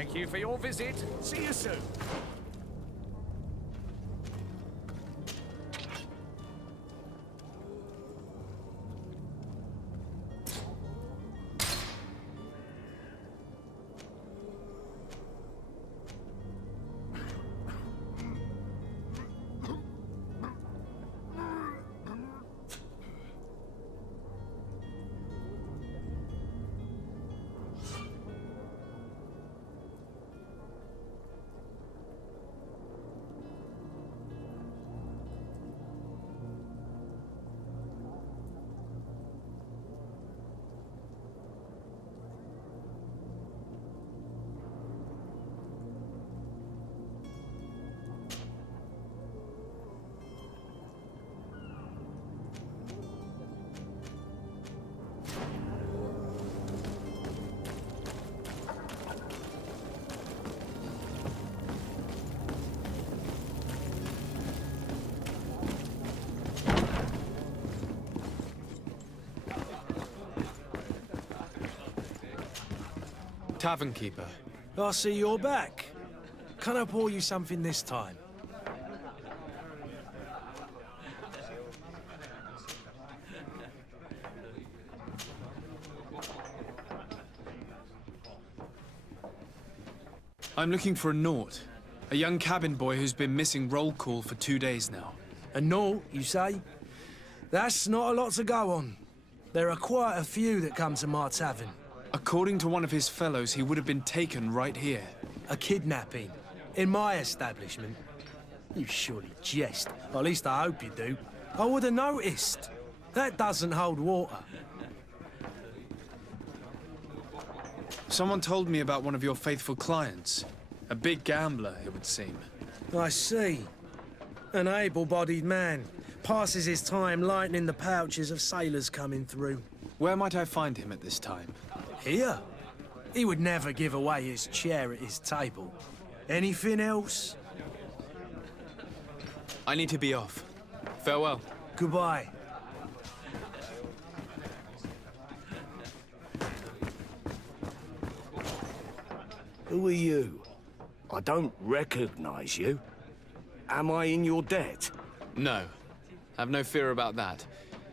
Thank you for your visit. See you soon. Tavern keeper. I see you're back. Can I pour you something this time? I'm looking for a Naut. A young cabin boy who's been missing roll call for 2 days now. A Naut, you say? That's not a lot to go on. There are quite a few that come to my tavern. According to one of his fellows, he would have been taken right here. A kidnapping? In my establishment? You surely jest. Or at least I hope you do. I would have noticed. That doesn't hold water. Someone told me about one of your faithful clients. A big gambler, it would seem. I see. An able-bodied man. Passes his time lightening the pouches of sailors coming through. Where might I find him at this time? Here? He would never give away his chair at his table. Anything else? I need to be off. Farewell. Goodbye. Who are you? I don't recognize you. Am I in your debt? No. Have no fear about that.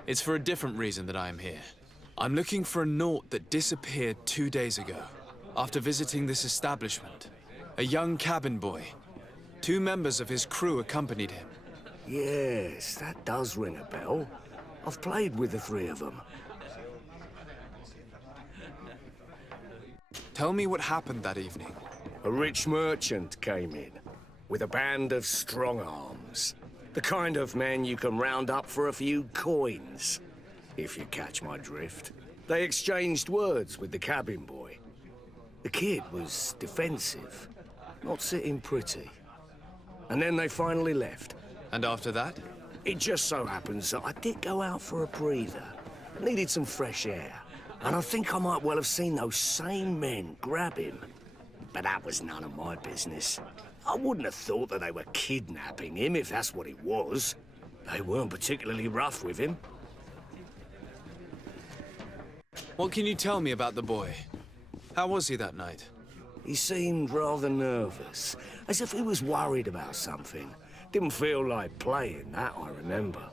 It's for a different reason that I am here. I'm looking for a Naut that disappeared 2 days ago, after visiting this establishment. A young cabin boy. 2 members of his crew accompanied him. Yes, that does ring a bell. I've played with the 3 of them. Tell me what happened that evening. A rich merchant came in, with a band of strong arms. The kind of men you can round up for a few coins, if you catch my drift. They exchanged words with the cabin boy. The kid was defensive, not sitting pretty. And then they finally left. And after that? It just so happens that I did go out for a breather. Needed some fresh air. And I think I might well have seen those same men grab him. But that was none of my business. I wouldn't have thought that they were kidnapping him if that's what it was. They weren't particularly rough with him. What can you tell me about the boy? How was he that night? He seemed rather nervous, as if he was worried about something. Didn't feel like playing, that I remember.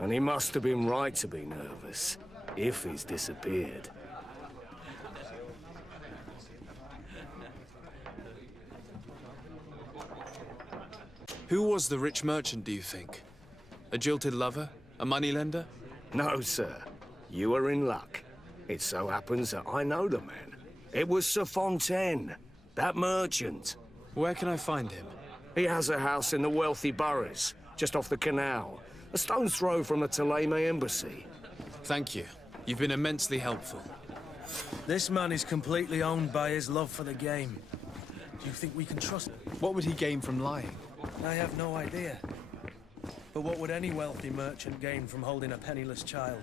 And he must have been right to be nervous, if he's disappeared. Who was the rich merchant, do you think? A jilted lover? A moneylender? No, sir. You are in luck. It so happens that I know the man. It was Sir Fontaine, that merchant. Where can I find him? He has a house in the wealthy boroughs, just off the canal. A stone's throw from the Theleme embassy. Thank you. You've been immensely helpful. This man is completely owned by his love for the game. Do you think we can trust him? What would he gain from lying? I have no idea. But what would any wealthy merchant gain from holding a penniless child?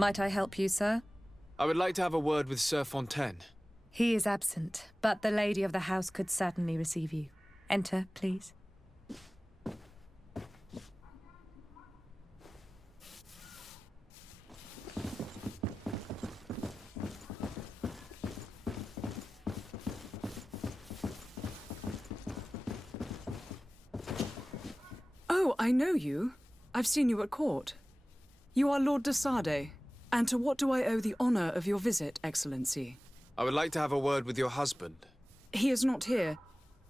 Might I help you, sir? I would like to have a word with Sir Fontaine. He is absent, but the lady of the house could certainly receive you. Enter, please. Oh, I know you. I've seen you at court. You are Lord de Sade. And to what do I owe the honor of your visit, Excellency? I would like to have a word with your husband. He is not here,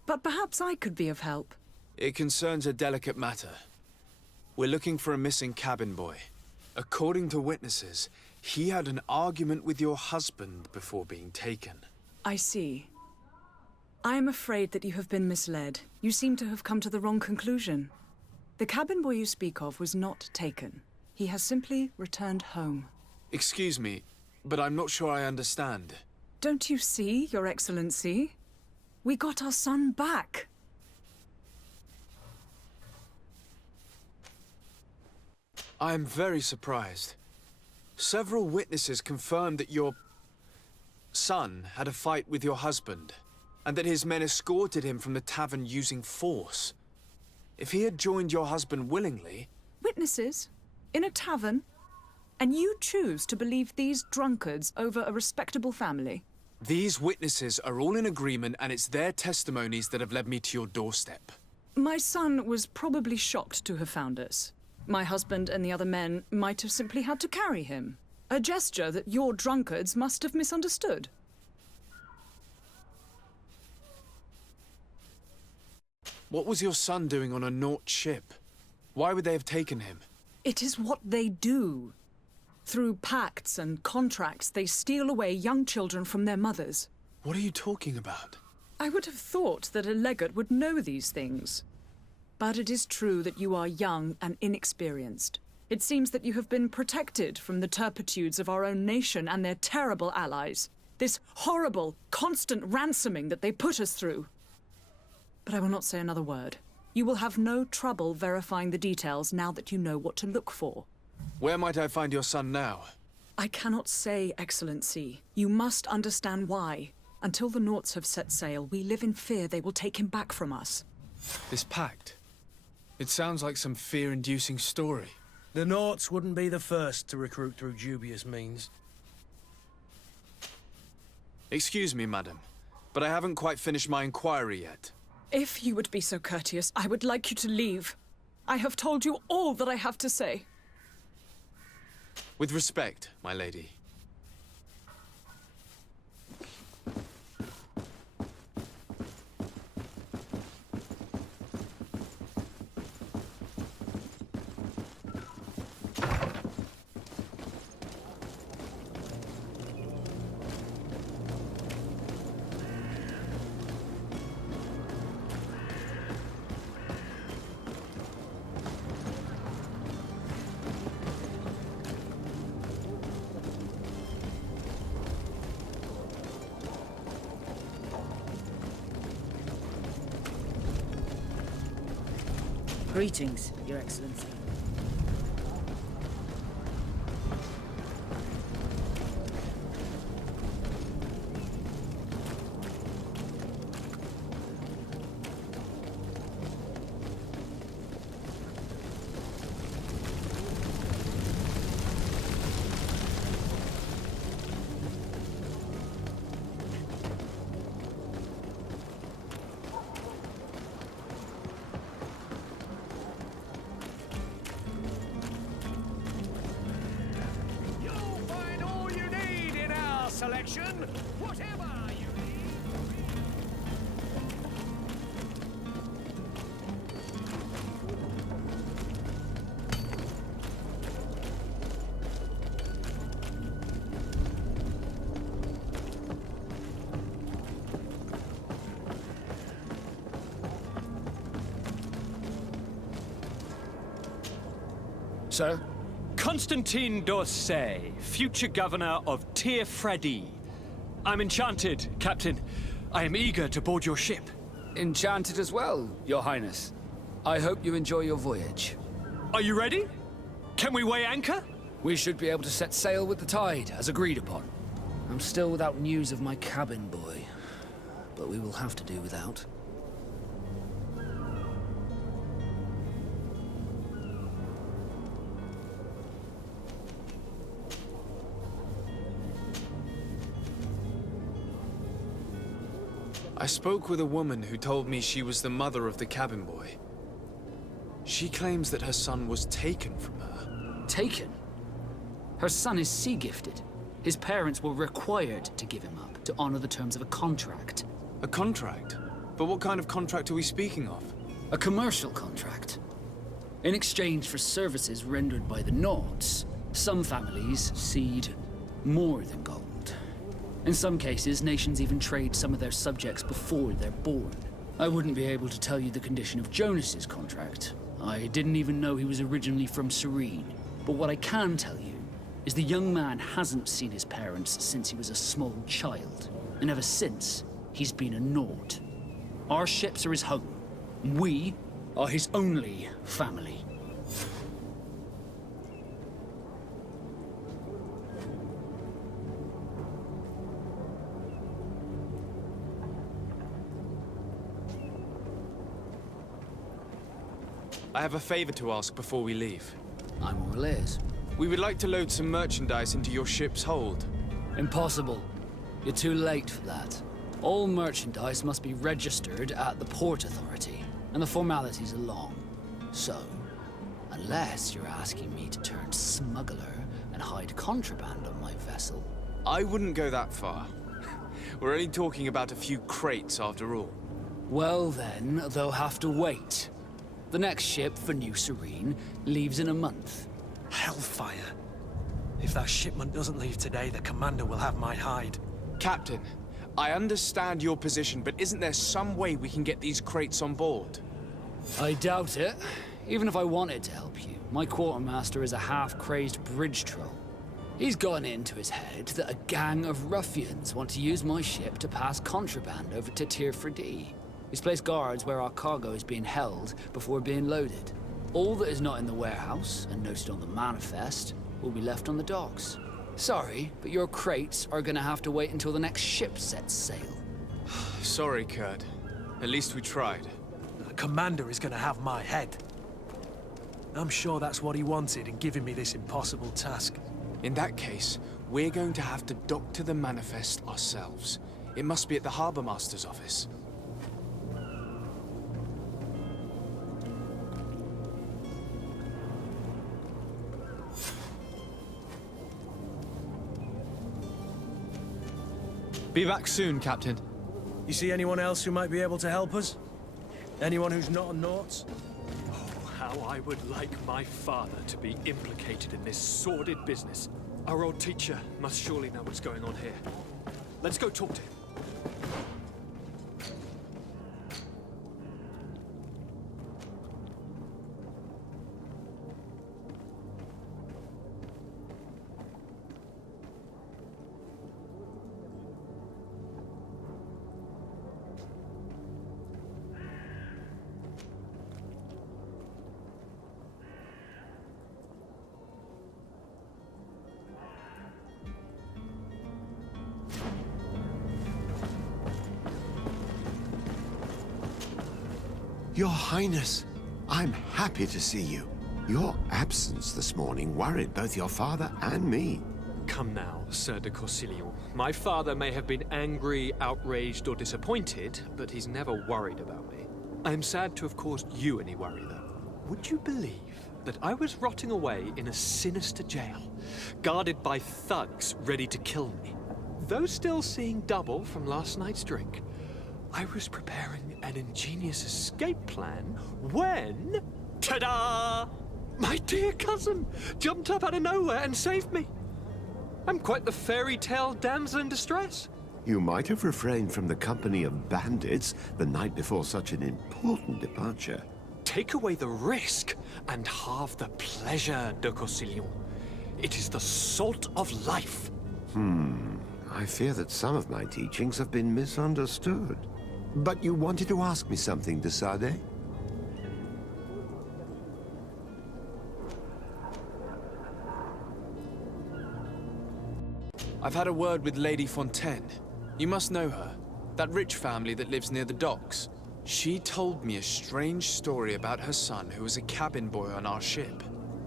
but perhaps I could be of help. It concerns a delicate matter. We're looking for a missing cabin boy. According to witnesses, he had an argument with your husband before being taken. I see. I am afraid that you have been misled. You seem to have come to the wrong conclusion. The cabin boy you speak of was not taken. He has simply returned home. Excuse me, but I'm not sure I understand. Don't you see, Your Excellency? We got our son back. I am very surprised. Several witnesses confirmed that your son had a fight with your husband, and that his men escorted him from the tavern using force. If he had joined your husband willingly... Witnesses? In a tavern? And you choose to believe these drunkards over a respectable family? These witnesses are all in agreement, and it's their testimonies that have led me to your doorstep. My son was probably shocked to have found us. My husband and the other men might have simply had to carry him. A gesture that your drunkards must have misunderstood. What was your son doing on a Naut ship? Why would they have taken him? It is what they do. Through pacts and contracts, they steal away young children from their mothers. What are you talking about? I would have thought that a legate would know these things. But it is true that you are young and inexperienced. It seems that you have been protected from the turpitudes of our own nation and their terrible allies. This horrible, constant ransoming that they put us through. But I will not say another word. You will have no trouble verifying the details now that you know what to look for. Where might I find your son now? I cannot say, Excellency. You must understand why. Until the Nauts have set sail, we live in fear they will take him back from us. This pact? It sounds like some fear-inducing story. The Nauts wouldn't be the first to recruit through dubious means. Excuse me, madam, but I haven't quite finished my inquiry yet. If you would be so courteous, I would like you to leave. I have told you all that I have to say. With respect, my lady. Greetings, Your Excellency. Selection, whatever you need. Sir? Constantine d'Orsay, future governor of Tir Freddy. I'm enchanted, Captain. I am eager to board your ship. Enchanted as well, Your Highness. I hope you enjoy your voyage. Are you ready? Can we weigh anchor? We should be able to set sail with the tide, as agreed upon. I'm still without news of my cabin boy, but we will have to do without. I spoke with a woman who told me she was the mother of the cabin boy. She claims that her son was taken from her. Taken? Her son is sea-gifted. His parents were required to give him up to honor the terms of a contract. A contract? But what kind of contract are we speaking of? A commercial contract. In exchange for services rendered by the Nords, some families cede more than gold. In some cases, nations even trade some of their subjects before they're born. I wouldn't be able to tell you the condition of Jonas's contract. I didn't even know he was originally from Serene. But what I can tell you is the young man hasn't seen his parents since he was a small child. And ever since, he's been a Nord. Our ships are his home. We are his only family. I have a favor to ask before we leave. I'm all ears. We would like to load some merchandise into your ship's hold. Impossible. You're too late for that. All merchandise must be registered at the Port Authority, and the formalities are long. So, unless you're asking me to turn smuggler and hide contraband on my vessel... I wouldn't go that far. We're only talking about a few crates after all. Well then, they'll have to wait. The next ship for New Serene leaves in a month. Hellfire. If that shipment doesn't leave today, the commander will have my hide. Captain, I understand your position, but isn't there some way we can get these crates on board? I doubt it. Even if I wanted to help you, my quartermaster is a half-crazed bridge troll. He's gotten it into his head that a gang of ruffians want to use my ship to pass contraband over to Tir Fredi. He's placed guards where our cargo is being held before being loaded. All that is not in the warehouse, and noted on the manifest, will be left on the docks. Sorry, but your crates are gonna have to wait until the next ship sets sail. Sorry, Kurt. At least we tried. The commander is gonna have my head. I'm sure that's what he wanted in giving me this impossible task. In that case, we're going to have to dock to the manifest ourselves. It must be at the Harbour Master's office. Be back soon, Captain. You see anyone else who might be able to help us? Anyone who's not a Nort? Oh, how I would like my father to be implicated in this sordid business. Our old teacher must surely know what's going on here. Let's go talk to him. Your Highness, I'm happy to see you. Your absence this morning worried both your father and me. Come now, Sir de Corsilion. My father may have been angry, outraged, or disappointed, but he's never worried about me. I am sad to have caused you any worry, though. Would you believe that I was rotting away in a sinister jail, guarded by thugs ready to kill me? Though still seeing double from last night's drink, I was preparing an ingenious escape plan when... ta-da! My dear cousin jumped up out of nowhere and saved me. I'm quite the fairy tale damsel in distress. You might have refrained from the company of bandits the night before such an important departure. Take away the risk and halve the pleasure, de Corsilion. It is the salt of life. I fear that some of my teachings have been misunderstood. But you wanted to ask me something, de Sade? I've had a word with Lady Fontaine. You must know her. That rich family that lives near the docks. She told me a strange story about her son who was a cabin boy on our ship.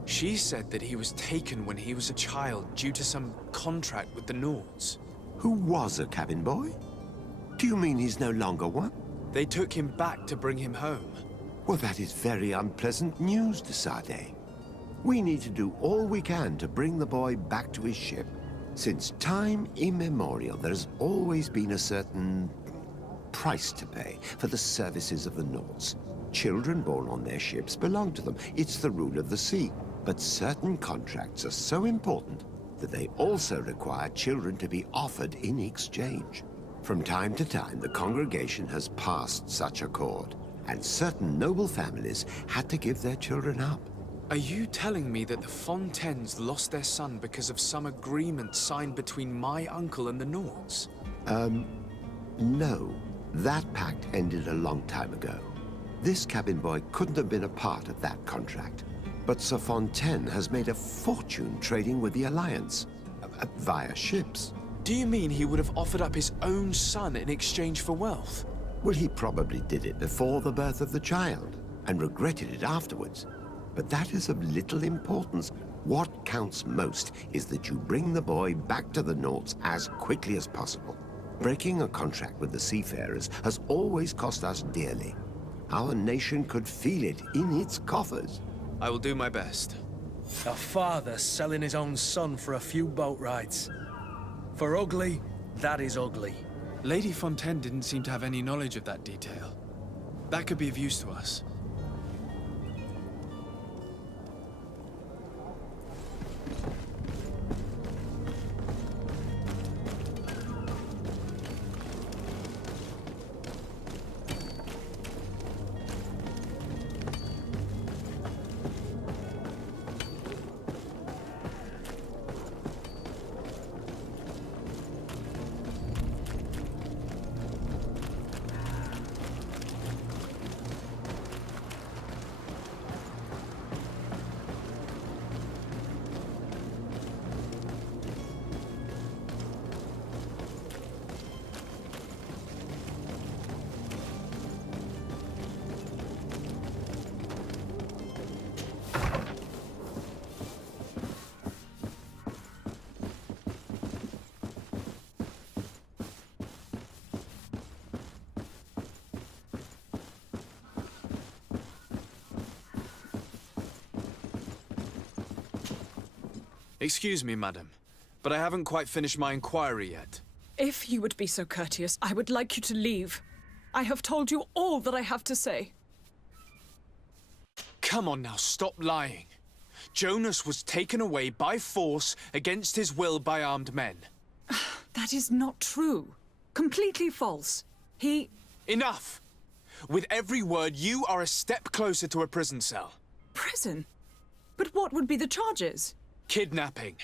She said that he was taken when he was a child due to some contract with the Nords. Who was a cabin boy? Do you mean he's no longer one? They took him back to bring him home. Well, that is very unpleasant news, de Sade. We need to do all we can to bring the boy back to his ship. Since time immemorial, there has always been a certain price to pay for the services of the Nords. Children born on their ships belong to them. It's the rule of the sea. But certain contracts are so important that they also require children to be offered in exchange. From time to time, the congregation has passed such accord, and certain noble families had to give their children up. Are you telling me that the Fontaines lost their son because of some agreement signed between my uncle and the Nords? No. That pact ended a long time ago. This cabin boy couldn't have been a part of that contract. But Sir Fontaine has made a fortune trading with the Alliance, via ships. Do you mean he would have offered up his own son in exchange for wealth? Well, he probably did it before the birth of the child, and regretted it afterwards. But that is of little importance. What counts most is that you bring the boy back to the Nords as quickly as possible. Breaking a contract with the seafarers has always cost us dearly. Our nation could feel it in its coffers. I will do my best. A father selling his own son for a few boat rides. For ugly, that is ugly. Lady Fontaine didn't seem to have any knowledge of that detail. That could be of use to us. Excuse me, madam, but I haven't quite finished my inquiry yet. If you would be so courteous, I would like you to leave. I have told you all that I have to say. Come on now, stop lying. Jonas was taken away by force against his will by armed men. That is not true. Completely false. He... Enough! With every word, you are a step closer to a prison cell. Prison? But what would be the charges? Kidnapping.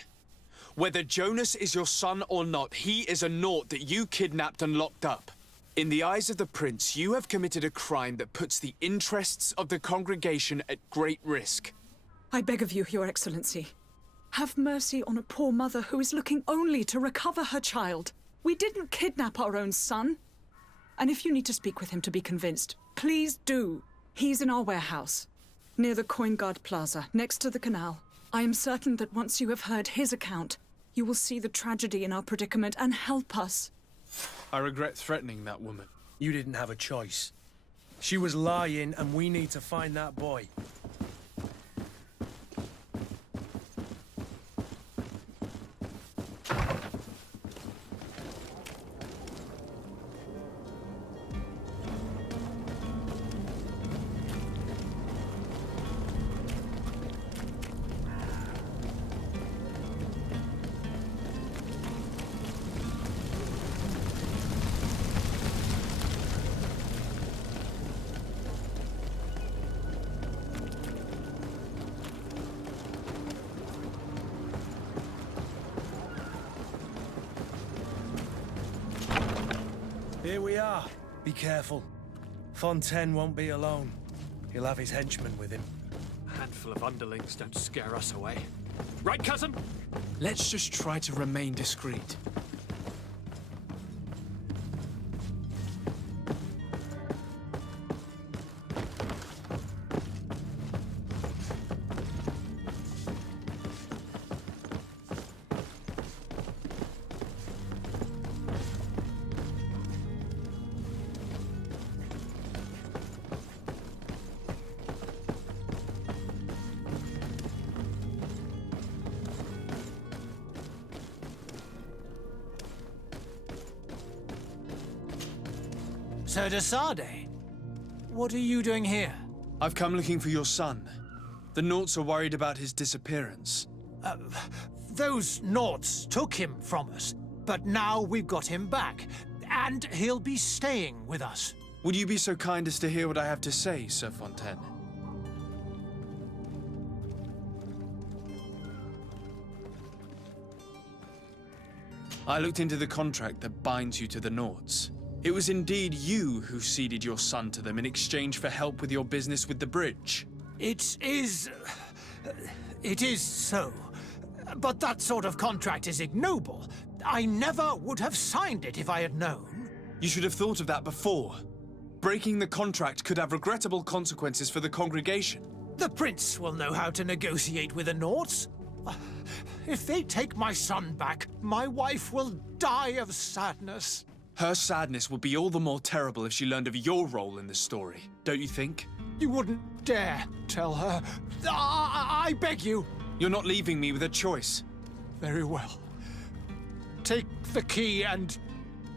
Whether Jonas is your son or not, he is a Nort that you kidnapped and locked up. In the eyes of the prince, you have committed a crime that puts the interests of the congregation at great risk. I beg of you, Your Excellency. Have mercy on a poor mother who is looking only to recover her child. We didn't kidnap our own son. And if you need to speak with him to be convinced, please do. He's in our warehouse, near the Coin Guard Plaza, next to the canal. I am certain that once you have heard his account, you will see the tragedy in our predicament and help us. I regret threatening that woman. You didn't have a choice. She was lying, and we need to find that boy. Here we are. Be careful. Fontaine won't be alone. He'll have his henchmen with him. A handful couple of underlings don't scare us away. Right, cousin? Let's just try to remain discreet. Sir de Sardet, what are you doing here? I've come looking for your son. The Naughts are worried about his disappearance. Those Naughts took him from us, but now we've got him back, and he'll be staying with us. Would you be so kind as to hear what I have to say, Sir Fontaine? I looked into the contract that binds you to the Naughts. It was indeed you who ceded your son to them in exchange for help with your business with the bridge. It is so. But that sort of contract is ignoble. I never would have signed it if I had known. You should have thought of that before. Breaking the contract could have regrettable consequences for the congregation. The prince will know how to negotiate with the Naughts. If they take my son back, my wife will die of sadness. Her sadness would be all the more terrible if she learned of your role in this story, don't you think? You wouldn't dare tell her. I beg you. You're not leaving me with a choice. Very well. Take the key and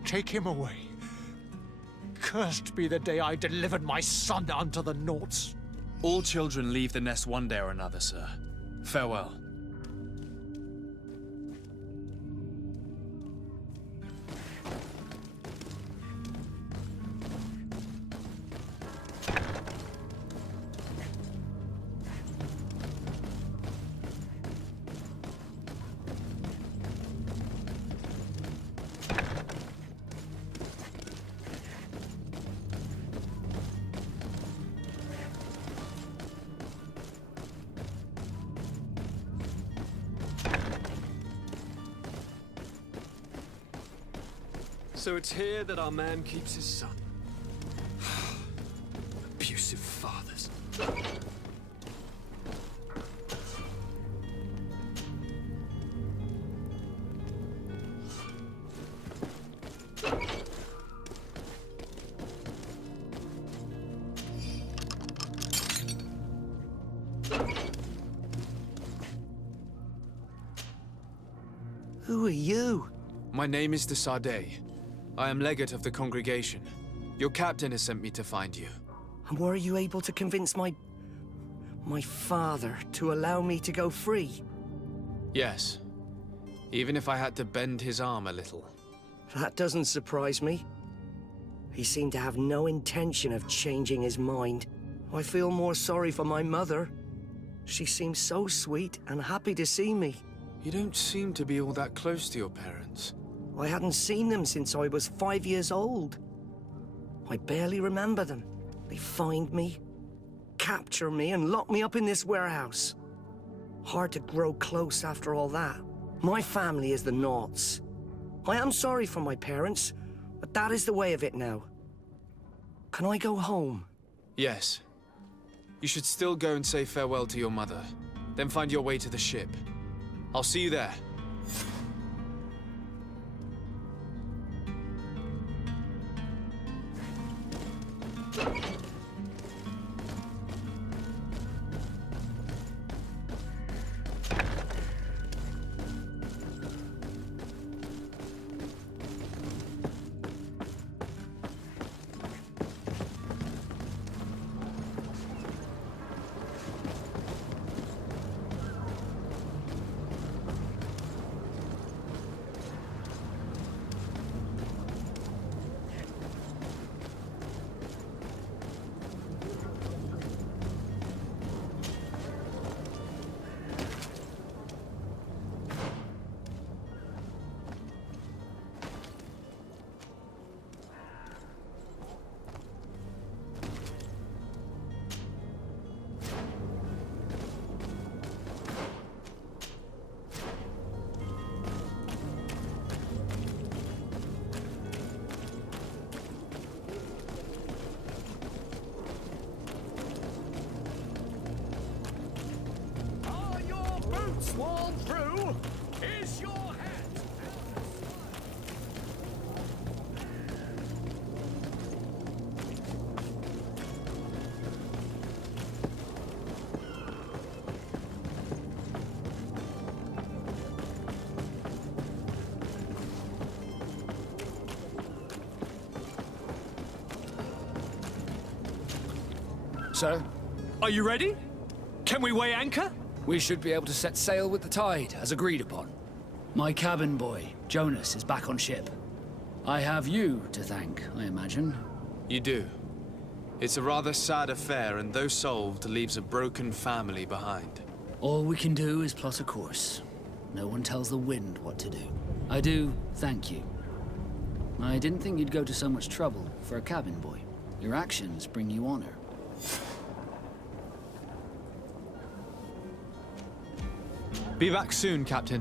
take him away. Cursed be the day I delivered my son unto the Naughts. All children leave the nest one day or another, sir. Farewell. So it's here that our man keeps his son. Abusive fathers. Who are you? My name is de Sardet. I am legate of the congregation. Your captain has sent me to find you. And were you able to convince my father to allow me to go free? Yes. Even if I had to bend his arm a little. That doesn't surprise me. He seemed to have no intention of changing his mind. I feel more sorry for my mother. She seems so sweet and happy to see me. You don't seem to be all that close to your parents. I hadn't seen them since I was 5 years old. I barely remember them. They find me, capture me, and lock me up in this warehouse. Hard to grow close after all that. My family is the Naughts. I am sorry for my parents, but that is the way of it now. Can I go home? Yes. You should still go and say farewell to your mother. Then find your way to the ship. I'll see you there. sworn through is your head. Sir, Are you ready? Can we weigh anchor? we should be able to set sail with the tide, as agreed upon. My cabin boy, Jonas, is back on ship. I have you to thank, I imagine. You do. It's a rather sad affair, and though solved, leaves a broken family behind. All we can do is plot a course. No one tells the wind what to do. I do thank you. I didn't think you'd go to so much trouble for a cabin boy. Your actions bring you honor. Be back soon, Captain.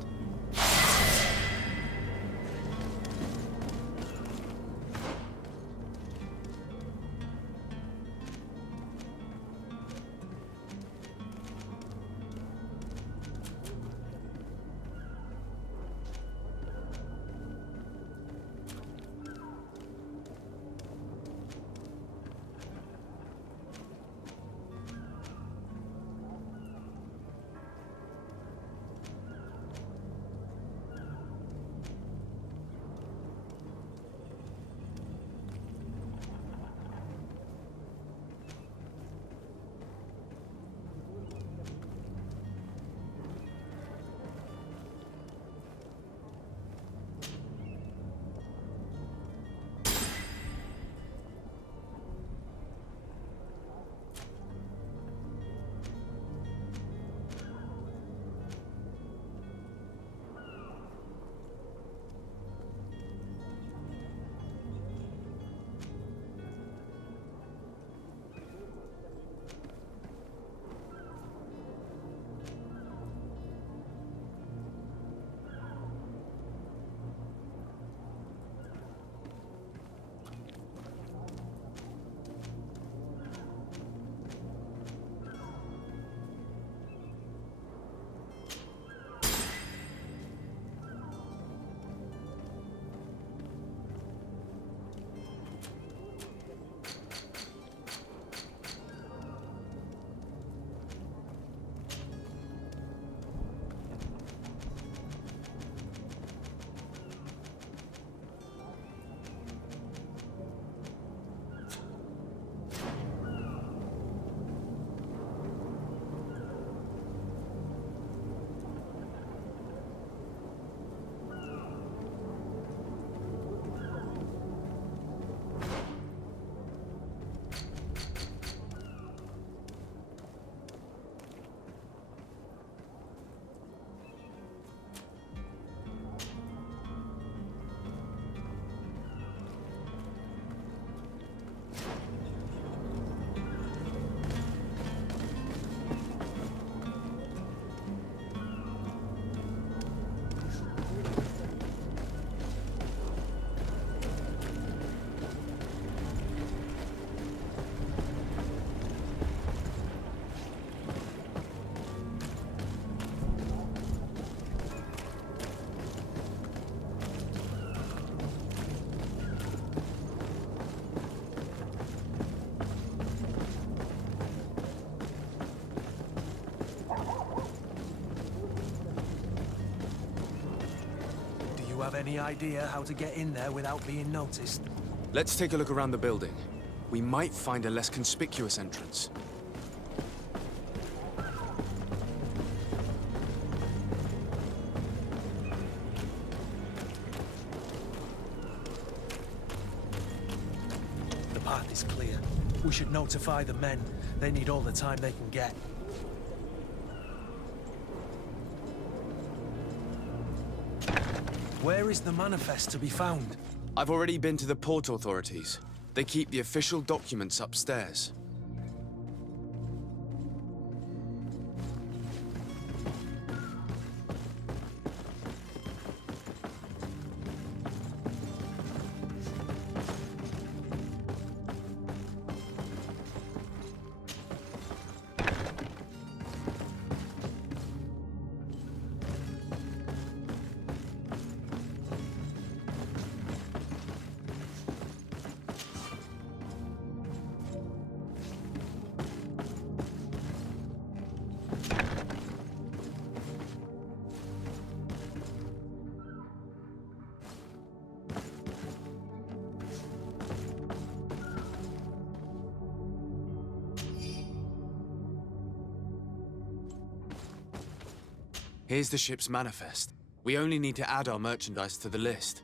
Have any idea how to get in there without being noticed? Let's take a look around the building. We might find a less conspicuous entrance. The path is clear. We should notify the men. They need all the time they can get. Where is the manifest to be found? I've already been to the port authorities. They keep the official documents upstairs. Here's the ship's manifest. We only need to add our merchandise to the list.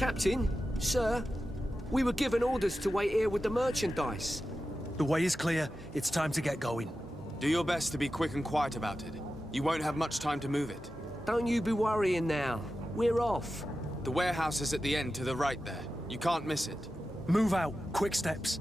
Captain, sir, we were given orders to wait here with the merchandise. The way is clear. It's time to get going. Do your best to be quick and quiet about it. You won't have much time to move it. Don't you be worrying now. We're off. The warehouse is at the end to the right there. You can't miss it. Move out. Quick steps.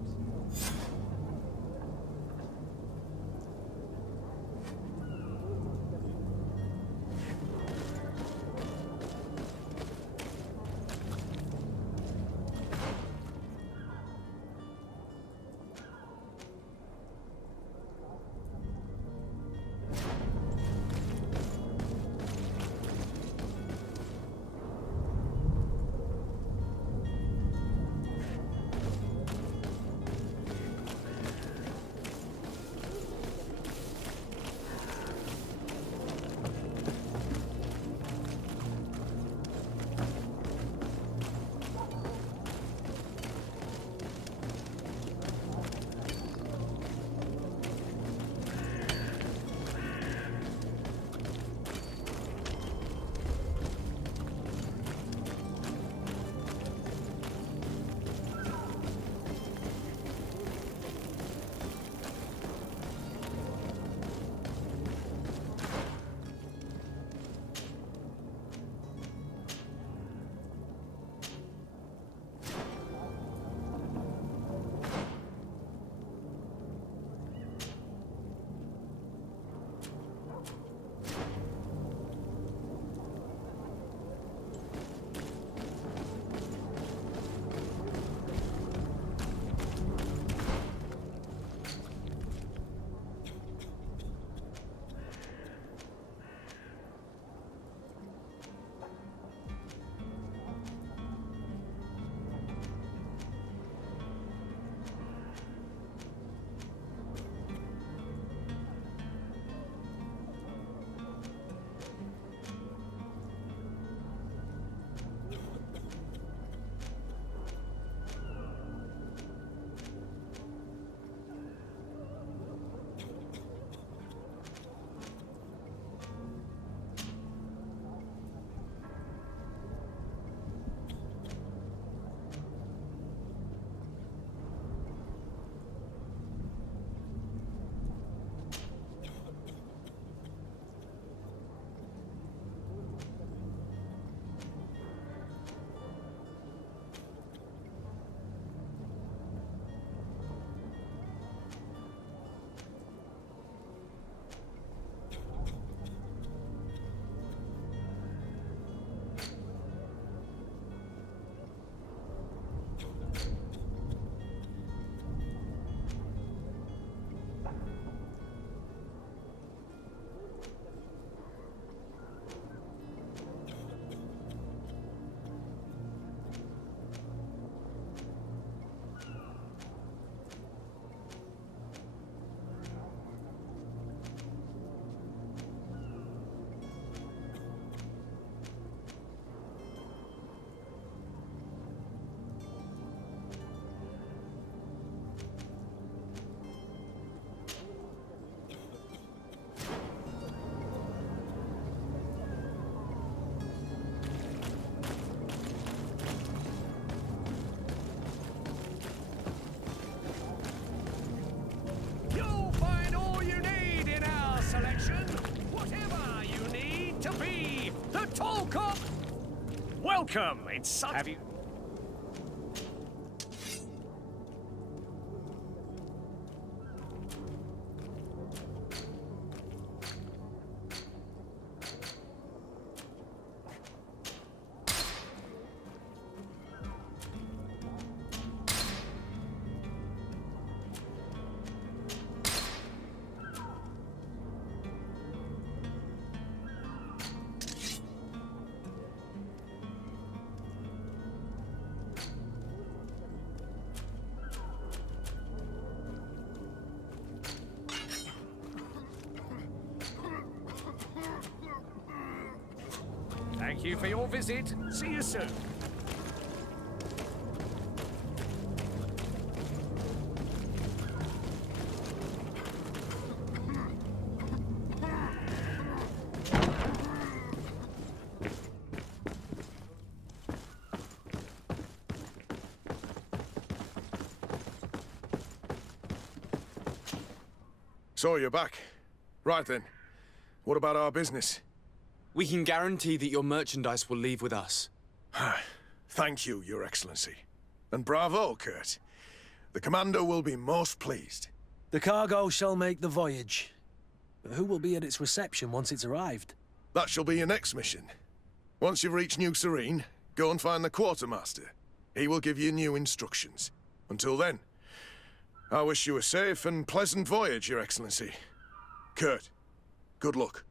welcome. It's such... Have you... Thank you for your visit. See you soon. So you're back. Right then. What about our business? We can guarantee that your merchandise will leave with us. Thank you, Your Excellency. And bravo, Kurt. The Commander will be most pleased. The cargo shall make the voyage. But who will be at its reception once it's arrived? That shall be your next mission. Once you've reached New Serene, go and find the Quartermaster. He will give you new instructions. Until then, I wish you a safe and pleasant voyage, Your Excellency. Kurt, good luck.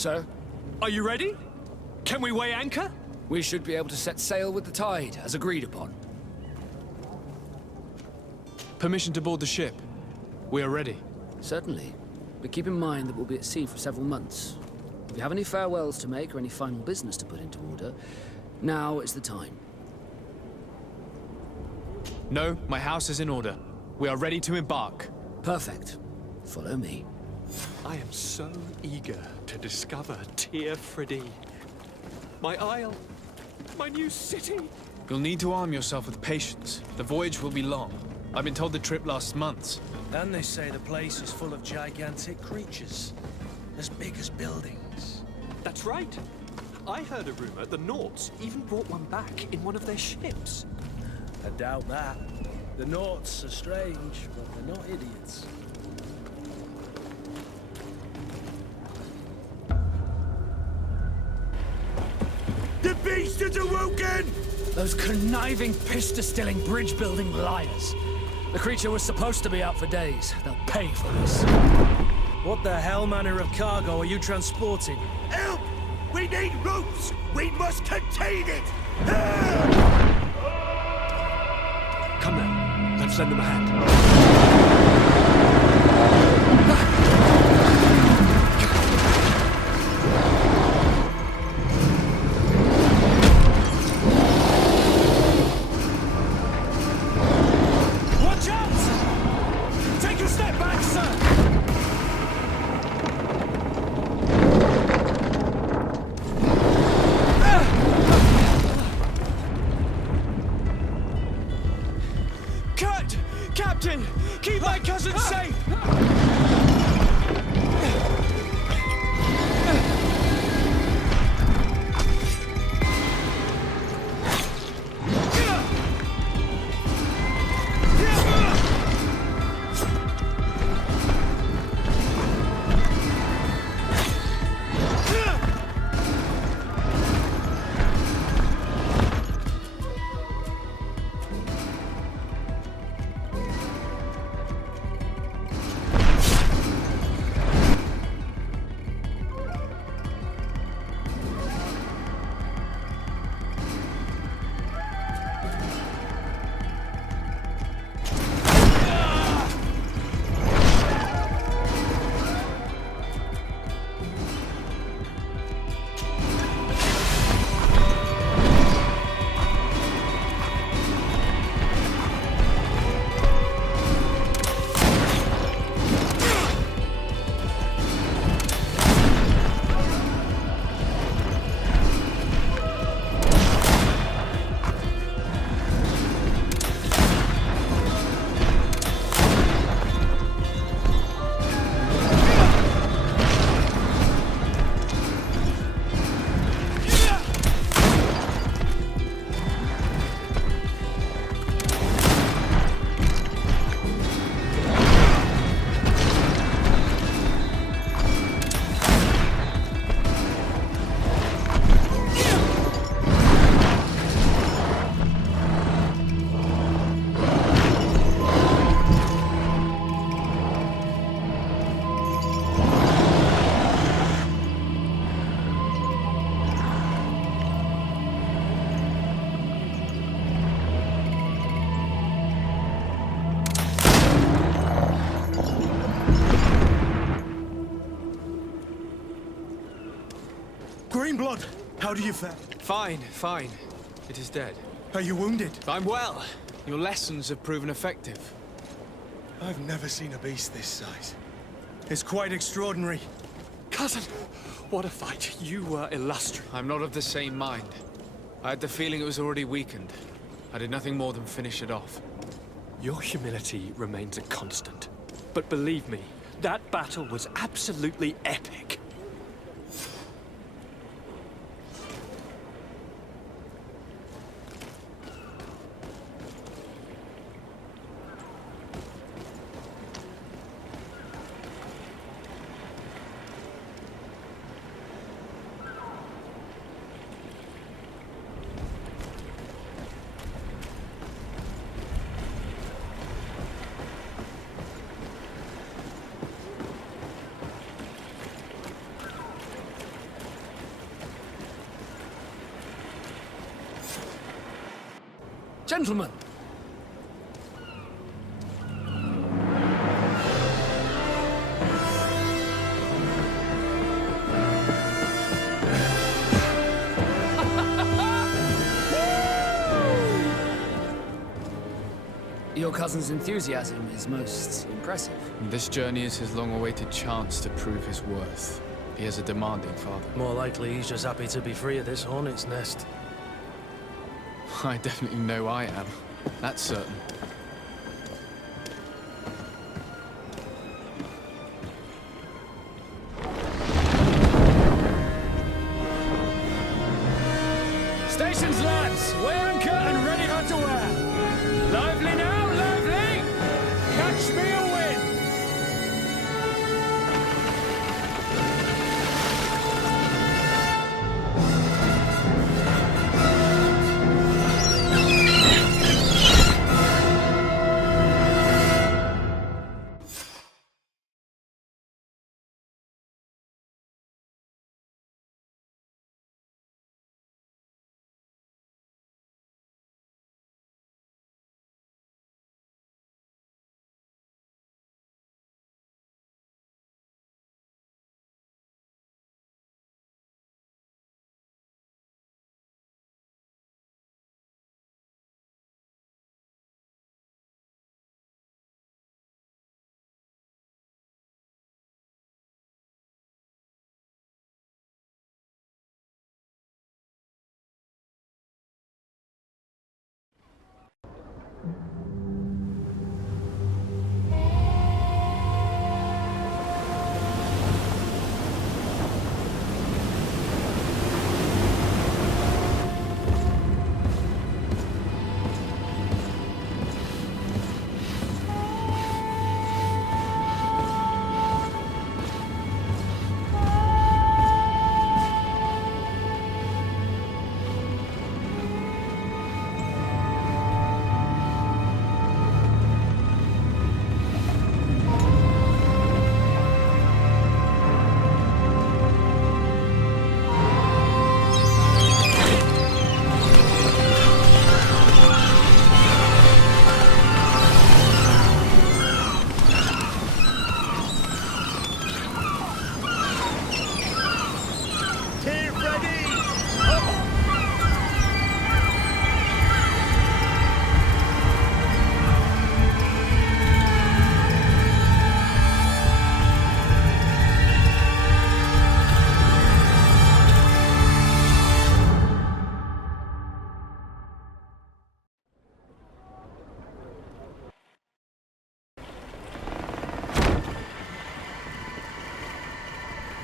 Sir, Are you ready? Can we weigh anchor? we should be able to set sail with the tide, as agreed upon. Permission to board the ship. We are ready. Certainly. But keep in mind that we'll be at sea for several months. If you have any farewells to make or any final business to put into order, now is the time. No, my house is in order. We are ready to embark. Perfect. Follow me. I am so eager to discover Tir Freddy. My isle, my new city. You'll need to arm yourself with patience. The voyage will be long. I've been told the trip lasts months. And they say the place is full of gigantic creatures, as big as buildings. That's right. I heard a rumor the Nauts even brought one back in one of their ships. I doubt that. The Nauts are strange, but they're not idiots. The beast is awoken! Those conniving, piss-distilling, bridge-building liars. The creature was supposed to be out for days. They'll pay for this. What the hell manner of cargo are you transporting? Help! We need ropes! We must contain it! Come now, let's lend them a hand. Watch out! Take a step back, sir! Cut! Captain! Keep my cousin safe! blood. How do you fare? Fine, fine. It is dead. Are you wounded? I'm well. Your lessons have proven effective. I've never seen a beast this size. It's quite extraordinary. Cousin, what a fight. You were illustrious. I'm not of the same mind. I had the feeling it was already weakened. I did nothing more than finish it off. Your humility remains a constant. But believe me, that battle was absolutely epic. Gentlemen! Your cousin's enthusiasm is most impressive. This journey is his long-awaited chance to prove his worth. He has a demanding father. More likely he's just happy to be free of this hornet's nest. I definitely know I am. That's certain. Stations, lads! Weigh anchor and ready hard to wear! Lively now, lively! Catch me a wind!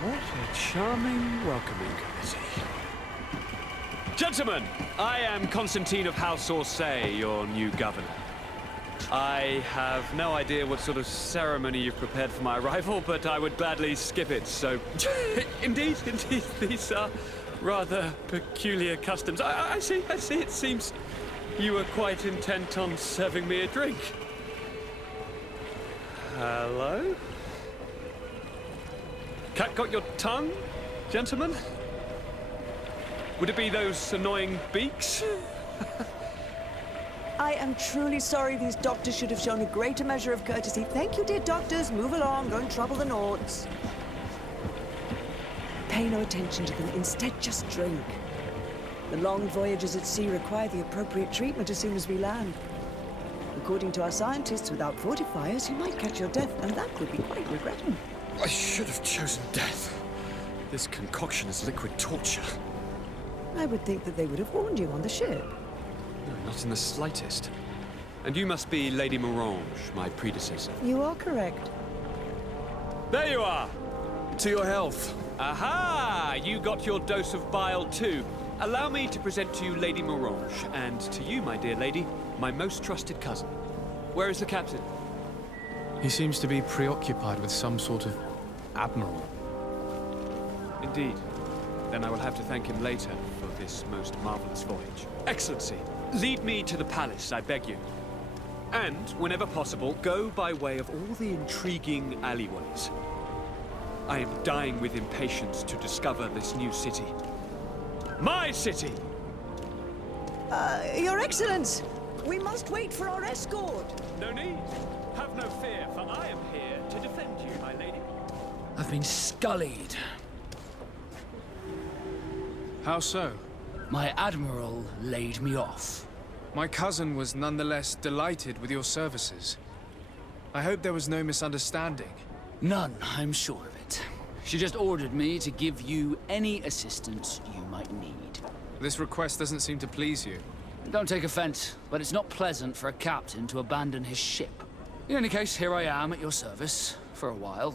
What a charming welcoming committee. Gentlemen, I am Constantine of House Orsay, your new governor. I have no idea what sort of ceremony you've prepared for my arrival, but I would gladly skip it, so... Indeed, these are rather peculiar customs. I see, it seems you were quite intent on serving me a drink. Hello? Cat got your tongue, gentlemen? Would it be those annoying beaks? I am truly sorry. These doctors should have shown a greater measure of courtesy. Thank you, dear doctors. Move along. Don't trouble the Nords. Pay no attention to them. Instead, just drink. The long voyages at sea require the appropriate treatment as soon as we land. According to our scientists, without fortifiers, you might catch your death, and that would be quite regrettable. I should have chosen death. This concoction is liquid torture. I would think that they would have warned you on the ship. No, not in the slightest. And you must be Lady Morange, my predecessor. You are correct. There you are! To your health. Aha! You got your dose of bile too. Allow me to present to you Lady Morange, and to you, my dear lady, my most trusted cousin. Where is the captain? He seems to be preoccupied with some sort of admiral. Indeed. Then I will have to thank him later for this most marvelous voyage. Excellency, lead me to the palace, I beg you. And, whenever possible, go by way of all the intriguing alleyways. I am dying with impatience to discover this new city. My city! Your Excellence! We must wait for our escort! No need. Have no fear, for I am here to defend you, my lady. I've been scullied. How so? My admiral laid me off. My cousin was nonetheless delighted with your services. I hope there was no misunderstanding. None, I'm sure of it. She just ordered me to give you any assistance you might need. This request doesn't seem to please you. Don't take offense, but it's not pleasant for a captain to abandon his ship. In any case, here I am at your service, for a while.